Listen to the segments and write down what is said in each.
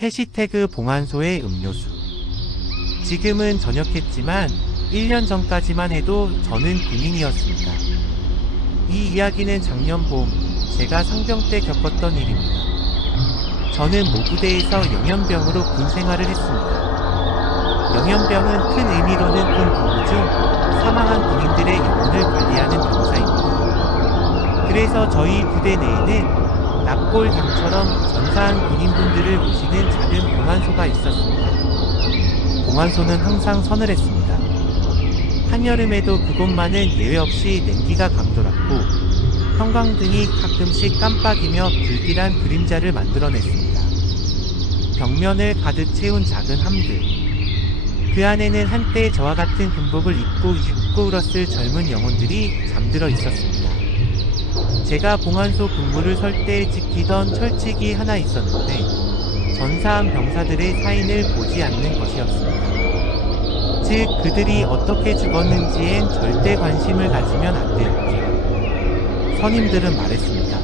해시태그 봉안소의 음료수. 지금은 전역했지만 1년 전까지만 해도 저는 군인이었습니다. 이 이야기는 작년 봄 제가 상병 때 겪었던 일입니다. 저는 모부대에서 영연병으로 군 생활을 했습니다. 영연병은 큰 의미로는 군 복무 중 사망한 군인들의 영혼을 관리하는 병사입니다. 그래서 저희 부대 내에는 납골당처럼 전사한 군인분들을 모시는 작은 봉안소가 있었습니다. 봉안소는 항상 서늘했습니다. 한여름에도 그곳만은 예외 없이 냉기가 감돌았고 형광등이 가끔씩 깜빡이며 불길한 그림자를 만들어냈습니다. 벽면을 가득 채운 작은 함들. 그 안에는 한때 저와 같은 군복을 입고 웃고 울었을 젊은 영혼들이 잠들어 있었습니다. 제가 봉안소 근무를 설 때 지키던 철칙이 하나 있었는데 전사한 병사들의 사인을 보지 않는 것이었습니다. 즉 그들이 어떻게 죽었는지엔 절대 관심을 가지면 안 되었죠. 선임들은 말했습니다.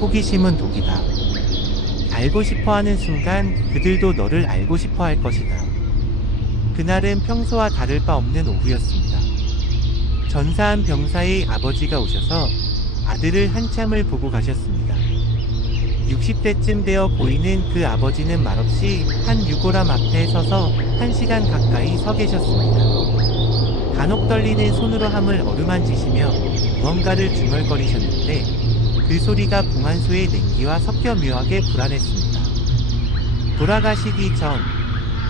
호기심은 독이다. 알고 싶어하는 순간 그들도 너를 알고 싶어할 것이다. 그날은 평소와 다를 바 없는 오후였습니다. 전사한 병사의 아버지가 오셔서 아들을 한참을 보고 가셨습니다. 60대쯤 되어 보이는 그 아버지는 말없이 한 유골함 앞에 서서 1시간 가까이 서 계셨습니다. 간혹 떨리는 손으로 함을 어루만지시며 무언가를 중얼거리셨는데 그 소리가 봉안소의 냉기와 섞여 묘하게 불안했습니다. 돌아가시기 전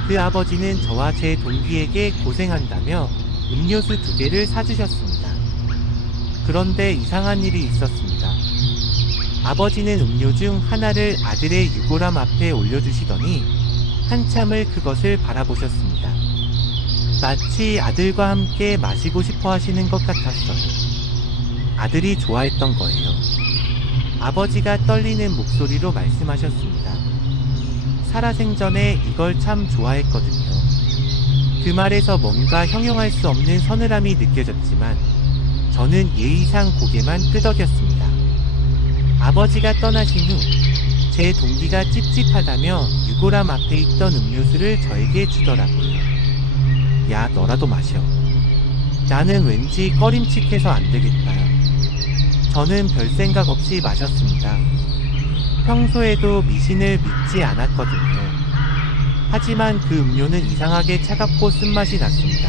그 아버지는 저와 제 동기에게 고생한다며 음료수 2개를 사주셨습니다. 그런데 이상한 일이 있었습니다. 아버지는 음료 중 하나를 아들의 유골함 앞에 올려주시더니 한참을 그것을 바라보셨습니다. 마치 아들과 함께 마시고 싶어 하시는 것 같았어요. 아들이 좋아했던 거예요. 아버지가 떨리는 목소리로 말씀하셨습니다. 살아생전에 이걸 참 좋아했거든요. 그 말에서 뭔가 형용할 수 없는 서늘함이 느껴졌지만 저는 예의상 고개만 끄덕였습니다. 아버지가 떠나신 후 제 동기가 찝찝하다며 유골함 앞에 있던 음료수를 저에게 주더라고요. 야, 너라도 마셔. 나는 왠지 꺼림칙해서 안 되겠다요. 저는 별 생각 없이 마셨습니다. 평소에도 미신을 믿지 않았거든요. 하지만 그 음료는 이상하게 차갑고 쓴맛이 났습니다.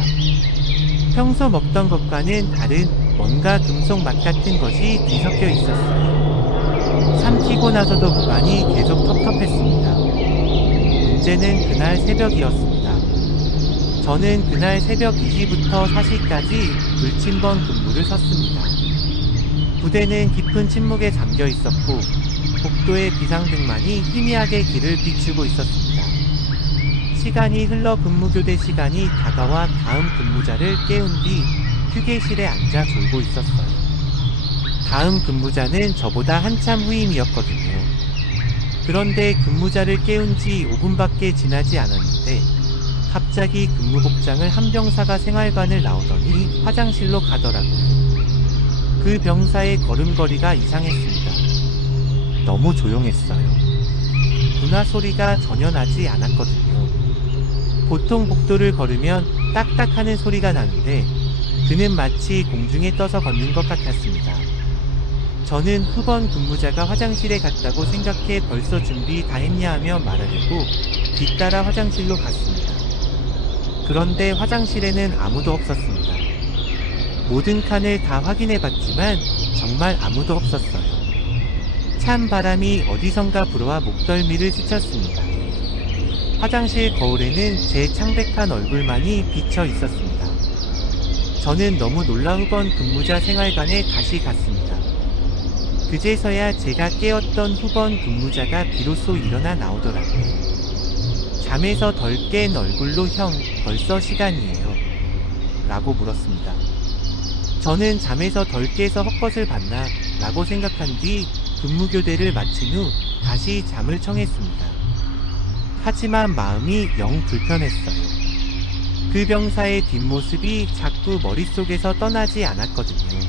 평소 먹던 것과는 다른 뭔가 금속 맛 같은 것이 뒤섞여 있었어요. 삼키고 나서도 무관이 계속 텁텁했습니다. 문제는 그날 새벽이었습니다. 저는 그날 새벽 2시부터 4시까지 불침번 근무를 섰습니다. 부대는 깊은 침묵에 잠겨 있었고 복도의 비상등만이 희미하게 길을 비추고 있었습니다. 시간이 흘러 근무교대 시간이 다가와 다음 근무자를 깨운 뒤 휴게실에 앉아 졸고 있었어요. 다음 근무자는 저보다 한참 후임이었거든요. 그런데 근무자를 깨운 지 5분밖에 지나지 않았는데 갑자기 근무복장을 한 병사가 생활관을 나오더니 화장실로 가더라고요. 그 병사의 걸음걸이가 이상했습니다. 너무 조용했어요. 군화 소리가 전혀 나지 않았거든요. 보통 복도를 걸으면 딱딱하는 소리가 나는데 그는 마치 공중에 떠서 걷는 것 같았습니다. 저는 후번 근무자가 화장실에 갔다고 생각해 벌써 준비 다 했냐 하며 말하려고 뒤따라 화장실로 갔습니다. 그런데 화장실에는 아무도 없었습니다. 모든 칸을 다 확인해 봤지만 정말 아무도 없었어요. 찬 바람이 어디선가 불어와 목덜미를 스쳤습니다. 화장실 거울에는 제 창백한 얼굴만이 비쳐 있었습니다. 저는 너무 놀라 후번 근무자 생활관에 다시 갔습니다. 그제서야 제가 깨웠던 후번 근무자가 비로소 일어나 나오더라고요. 잠에서 덜 깬 얼굴로 형, 벌써 시간이에요. 라고 물었습니다. 저는 잠에서 덜 깨서 헛것을 봤나 라고 생각한 뒤 근무교대를 마친 후 다시 잠을 청했습니다. 하지만 마음이 영 불편했어요. 그 병사의 뒷모습이 자꾸 머릿속에서 떠나지 않았거든요.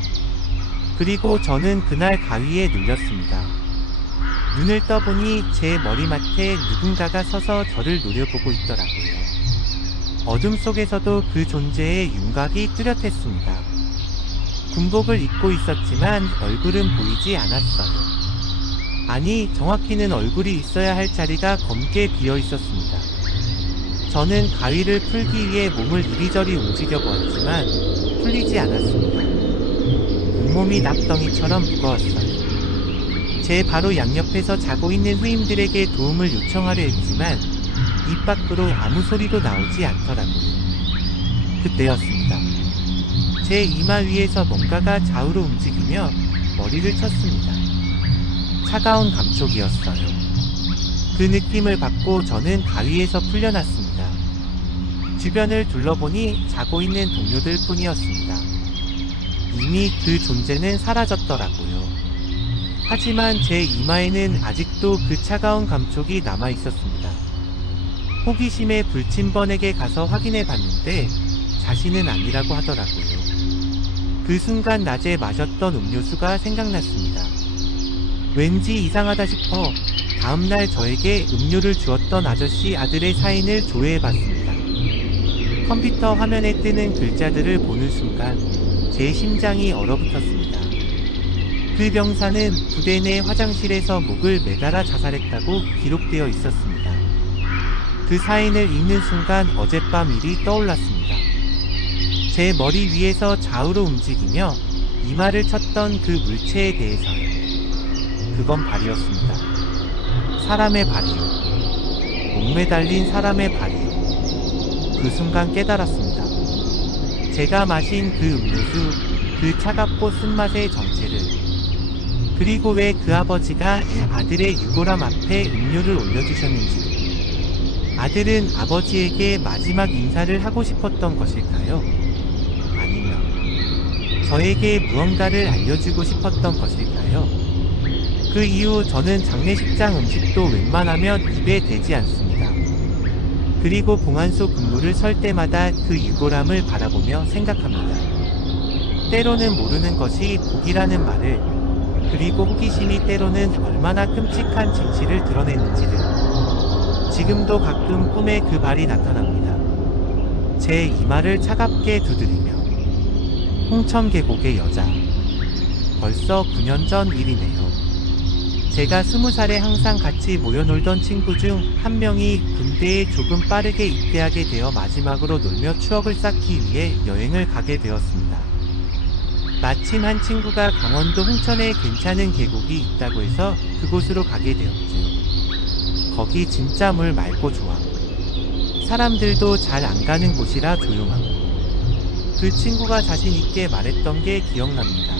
그리고 저는 그날 가위에 눌렸습니다. 눈을 떠보니 제 머리맡에 누군가가 서서 저를 노려보고 있더라고요. 어둠 속에서도 그 존재의 윤곽이 뚜렷했습니다. 군복을 입고 있었지만 얼굴은 보이지 않았어요. 아니, 정확히는 얼굴이 있어야 할 자리가 검게 비어 있었습니다. 저는 가위를 풀기 위해 몸을 이리저리 움직여 보았지만 풀리지 않았습니다. 온몸이 낙덩이처럼 무거웠어요. 제 바로 양옆에서 자고 있는 후임들에게 도움을 요청하려 했지만 입 밖으로 아무 소리도 나오지 않더라고요. 그때였습니다. 제 이마 위에서 뭔가가 좌우로 움직이며 머리를 쳤습니다. 차가운 감촉이었어요. 그 느낌을 받고 저는 가위에서 풀려났습니다. 주변을 둘러보니 자고 있는 동료들 뿐이었습니다. 이미 그 존재는 사라졌더라고요. 하지만 제 이마에는 아직도 그 차가운 감촉이 남아 있었습니다. 호기심에 불침번에게 가서 확인해 봤는데 자신은 아니라고 하더라고요. 그 순간 낮에 마셨던 음료수가 생각났습니다. 왠지 이상하다 싶어 다음날 저에게 음료를 주었던 아저씨 아들의 사인을 조회해 봤습니다. 컴퓨터 화면에 뜨는 글자들을 보는 순간 제 심장이 얼어붙었습니다. 그 병사는 부대 내 화장실에서 목을 매달아 자살했다고 기록되어 있었습니다. 그 사인을 읽는 순간 어젯밤 일이 떠올랐습니다. 제 머리 위에서 좌우로 움직이며 이마를 쳤던 그 물체에 대해서요. 그건 발이었습니다. 사람의 발이요. 목매달린 사람의 발이요. 그 순간 깨달았습니다. 제가 마신 그 음료수, 그 차갑고 쓴맛의 정체를, 그리고 왜 그 아버지가 아들의 유골함 앞에 음료를 올려주셨는지. 아들은 아버지에게 마지막 인사를 하고 싶었던 것일까요? 아니면 저에게 무언가를 알려주고 싶었던 것일까요? 그 이후 저는 장례식장 음식도 웬만하면 입에 대지 않습니다. 그리고 봉안소 근무를 설 때마다 그 유골함을 바라보며 생각합니다. 때로는 모르는 것이 복이라는 말을, 그리고 호기심이 때로는 얼마나 끔찍한 진실을 드러내는지를. 지금도 가끔 꿈에 그 발이 나타납니다. 제 이마를 차갑게 두드리며. 홍천계곡의 여자. 벌써 9년 전 일이네요. 제가 20살에 항상 같이 모여놀던 친구 중 한 명이 군대에 조금 빠르게 입대하게 되어 마지막으로 놀며 추억을 쌓기 위해 여행을 가게 되었습니다. 마침 한 친구가 강원도 홍천에 괜찮은 계곡이 있다고 해서 그곳으로 가게 되었죠. 거기 진짜 물 맑고 좋아. 사람들도 잘 안 가는 곳이라 조용하고. 그 친구가 자신 있게 말했던 게 기억납니다.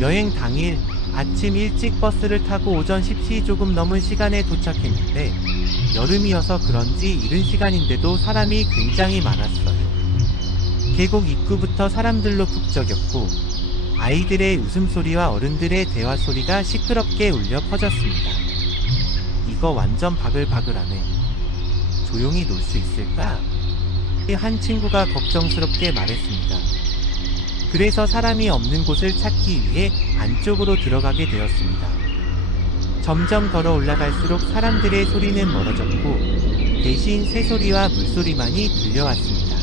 여행 당일 아침 일찍 버스를 타고 오전 10시 조금 넘은 시간에 도착했는데 여름이어서 그런지 이른 시간인데도 사람이 굉장히 많았어요. 계곡 입구부터 사람들로 북적였고 아이들의 웃음소리와 어른들의 대화소리가 시끄럽게 울려 퍼졌습니다. 이거 완전 바글바글하네. 조용히 놀 수 있을까? 한 친구가 걱정스럽게 말했습니다. 그래서 사람이 없는 곳을 찾기 위해 안쪽으로 들어가게 되었습니다. 점점 걸어 올라갈수록 사람들의 소리는 멀어졌고 대신 새소리와 물소리만이 들려왔습니다.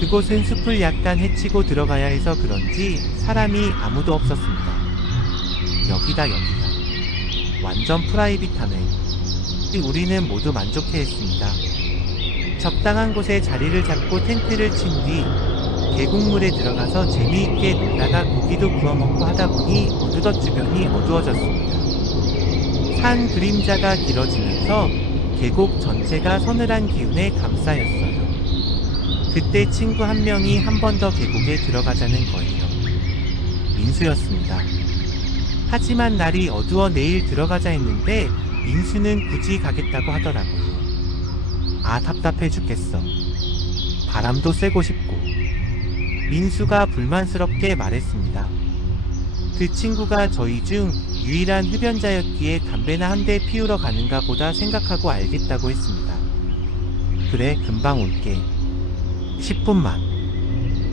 그곳은 숲을 약간 헤치고 들어가야 해서 그런지 사람이 아무도 없었습니다. 여기다. 완전 프라이빗하네. 우리는 모두 만족해했습니다. 적당한 곳에 자리를 잡고 텐트를 친 뒤 계곡물에 들어가서 재미있게 놀다가 고기도 구워 먹고 하다 보니 어느덧 주변이 어두워졌습니다. 산 그림자가 길어지면서 계곡 전체가 서늘한 기운에 감싸였어요. 그때 친구 한 명이 한 번 더 계곡에 들어가자는 거예요. 민수였습니다. 하지만 날이 어두워 내일 들어가자 했는데 민수는 굳이 가겠다고 하더라고요. 아, 답답해 죽겠어. 바람도 쐬고 싶고. 민수가 불만스럽게 말했습니다. 그 친구가 저희 중 유일한 흡연자였기에 담배나 한 대 피우러 가는가 보다 생각하고 알겠다고 했습니다. 그래, 금방 올게. 10분만.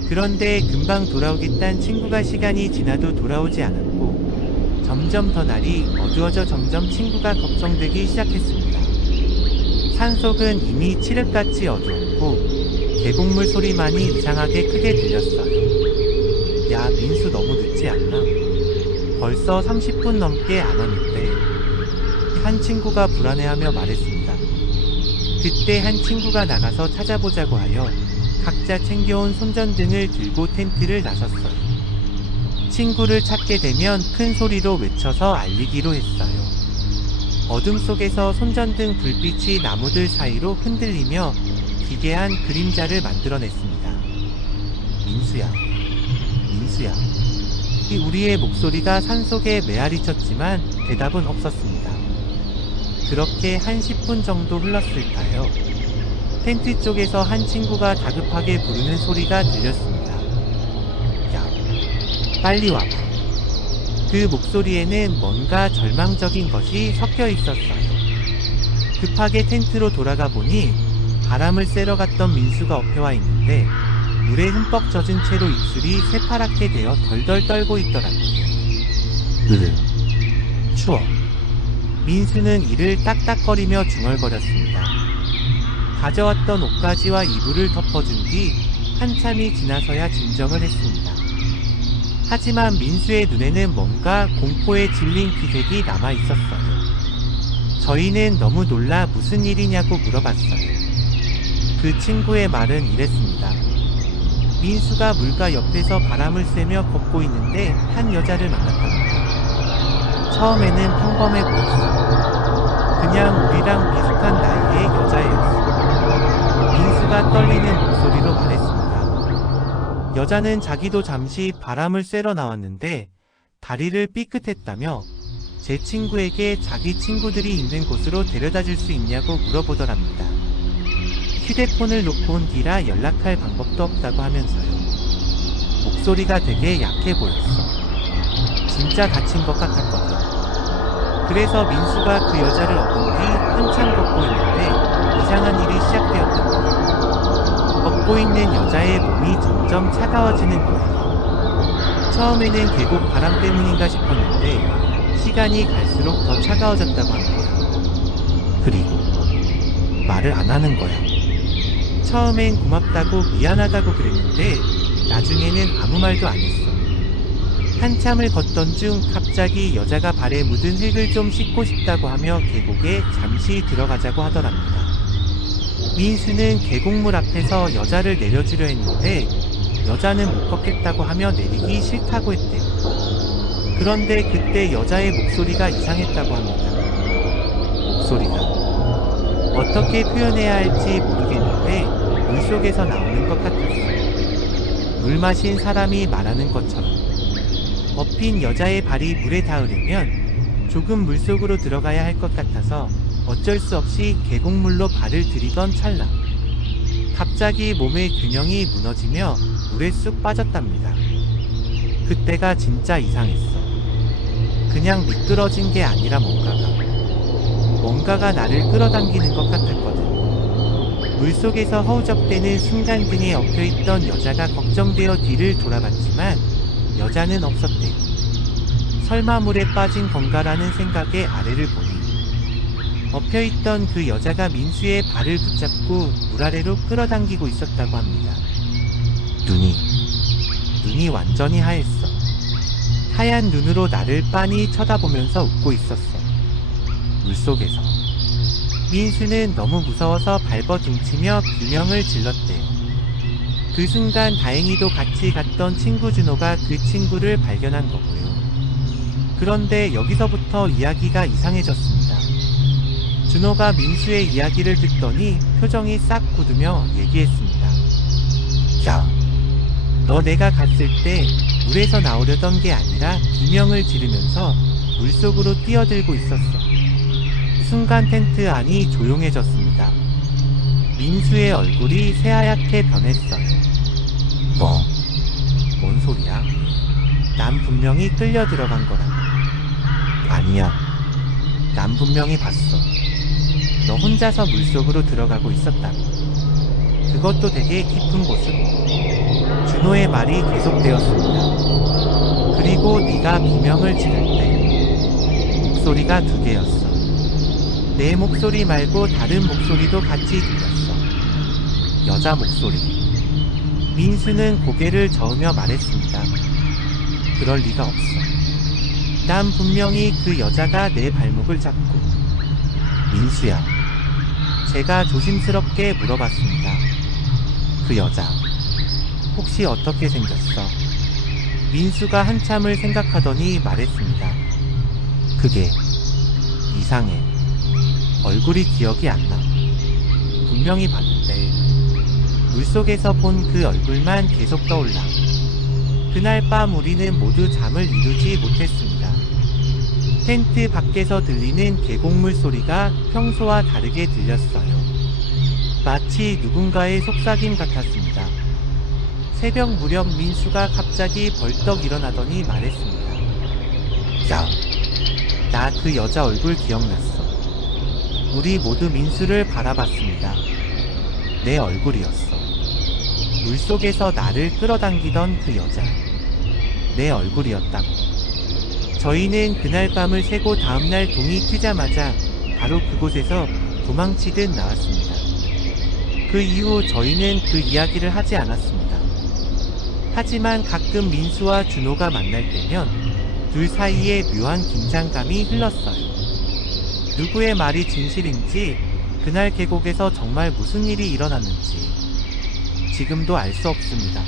그런데 금방 돌아오겠단 친구가 시간이 지나도 돌아오지 않았고 점점 더 날이 어두워져 점점 친구가 걱정되기 시작했습니다. 산속은 이미 칠흑같이 어두웠고 계곡물 소리만이 이상하게 크게 들렸어요. 야, 민수 너무 늦지 않나? 벌써 30분 넘게 안 왔는데. 한 친구가 불안해하며 말했습니다. 그때 한 친구가 나가서 찾아보자고 하여 각자 챙겨온 손전등을 들고 텐트를 나섰어요. 친구를 찾게 되면 큰 소리로 외쳐서 알리기로 했어요. 어둠 속에서 손전등 불빛이 나무들 사이로 흔들리며 기괴한 그림자를 만들어냈습니다. 민수야, 민수야. 우리의 목소리가 산속에 메아리쳤지만 대답은 없었습니다. 그렇게 한 10분 정도 흘렀을까요? 텐트 쪽에서 한 친구가 다급하게 부르는 소리가 들렸습니다. 야, 빨리 와봐. 그 목소리에는 뭔가 절망적인 것이 섞여 있었어요. 급하게 텐트로 돌아가 보니 바람을 쐬러 갔던 민수가 엎혀와 있는데 물에 흠뻑 젖은 채로 입술이 새파랗게 되어 덜덜 떨고 있더라고요. 추워. 민수는 이를 딱딱거리며 중얼거렸습니다. 가져왔던 옷가지와 이불을 덮어준 뒤 한참이 지나서야 진정을 했습니다. 하지만 민수의 눈에는 뭔가 공포에 질린 기색이 남아있었어요. 저희는 너무 놀라 무슨 일이냐고 물어봤어요. 그 친구의 말은 이랬습니다. 민수가 물가 옆에서 바람을 쐬며 걷고 있는데 한 여자를 만났답니다. 처음에는 평범해 보였어. 그냥 우리랑 비슷한 나이의 여자애였어. 민수가 떨리는 목소리로 말했습니다. 여자는 자기도 잠시 바람을 쐬러 나왔는데 다리를 삐끗했다며 제 친구에게 자기 친구들이 있는 곳으로 데려다 줄 수 있냐고 물어보더랍니다. 휴대폰을 놓고 온 뒤라 연락할 방법도 없다고 하면서요. 목소리가 되게 약해 보였어. 진짜 다친 것 같았거든. 그래서 민수가 그 여자를 얻은 뒤 한참 걷고 있는데 이상한 일이 시작되었답니다. 걷고 있는 여자의 몸이 점점 차가워지는 거예요. 처음에는 계곡 바람 때문인가 싶었는데 시간이 갈수록 더 차가워졌다고 합니다. 그리고 말을 안 하는 거야. 처음엔 고맙다고 미안하다고 그랬는데 나중에는 아무 말도 안 했어. 한참을 걷던 중 갑자기 여자가 발에 묻은 흙을 좀 씻고 싶다고 하며 계곡에 잠시 들어가자고 하더랍니다. 민수는 계곡물 앞에서 여자를 내려주려 했는데 여자는 못 걷겠다고 하며 내리기 싫다고 했대요. 그런데 그때 여자의 목소리가 이상했다고 합니다. 목소리가 어떻게 표현해야 할지 모르겠는데 물속에서 나오는 것 같았어. 물 마신 사람이 말하는 것처럼. 엎인 여자의 발이 물에 닿으려면 조금 물속으로 들어가야 할 것 같아서 어쩔 수 없이 계곡물로 발을 들이던 찰나 갑자기 몸의 균형이 무너지며 물에 쑥 빠졌답니다. 그때가 진짜 이상했어. 그냥 미끄러진 게 아니라 뭔가가 나를 끌어당기는 것 같았거든. 물속에서 허우적대는 순간 등에 엎여있던 여자가 걱정되어 뒤를 돌아봤지만 여자는 없었대요. 설마 물에 빠진 건가라는 생각에 아래를 보니 엎여있던 그 여자가 민수의 발을 붙잡고 물 아래로 끌어당기고 있었다고 합니다. 눈이 완전히 하였어. 하얀 눈으로 나를 빤히 쳐다보면서 웃고 있었어. 물속에서. 민수는 너무 무서워서 발버둥치며 비명을 질렀대요. 그 순간 다행히도 같이 갔던 친구 준호가 그 친구를 발견한 거고요. 그런데 여기서부터 이야기가 이상해졌습니다. 준호가 민수의 이야기를 듣더니 표정이 싹 굳으며 얘기했습니다. 야, 너 내가 갔을 때 물에서 나오려던 게 아니라 비명을 지르면서 물속으로 뛰어들고 있었어. 순간 텐트 안이 조용해졌습니다. 민수의 얼굴이 새하얗게 변했어요. 뭔 소리야? 난 분명히 끌려 들어간 거라고. 아니야. 난 분명히 봤어. 너 혼자서 물속으로 들어가고 있었다고. 그것도 되게 깊은 곳으로. 준호의 말이 계속되었습니다. 그리고 네가 비명을 지를 때 목소리가 두 개였어. 내 목소리 말고 다른 목소리도 같이 들렸어. 여자 목소리. 민수는 고개를 저으며 말했습니다. 그럴 리가 없어. 난 분명히 그 여자가 내 발목을 잡고. 민수야. 제가 조심스럽게 물어봤습니다. 그 여자, 혹시 어떻게 생겼어? 민수가 한참을 생각하더니 말했습니다. 그게 이상해. 얼굴이 기억이 안 나. 분명히 봤는데 물속에서 본 그 얼굴만 계속 떠올라. 그날 밤 우리는 모두 잠을 이루지 못했습니다. 텐트 밖에서 들리는 계곡물 소리가 평소와 다르게 들렸어요. 마치 누군가의 속삭임 같았습니다. 새벽 무렵 민수가 갑자기 벌떡 일어나더니 말했습니다. 야, 나 그 여자 얼굴 기억났어. 우리 모두 민수를 바라봤습니다. 내 얼굴이었어. 물속에서 나를 끌어당기던 그 여자. 내 얼굴이었다고. 저희는 그날 밤을 새고 다음날 동이 트자마자 바로 그곳에서 도망치듯 나왔습니다. 그 이후 저희는 그 이야기를 하지 않았습니다. 하지만 가끔 민수와 준호가 만날 때면 둘 사이에 묘한 긴장감이 흘렀어요. 누구의 말이 진실인지, 그날 계곡에서 정말 무슨 일이 일어났는지 지금도 알 수 없습니다.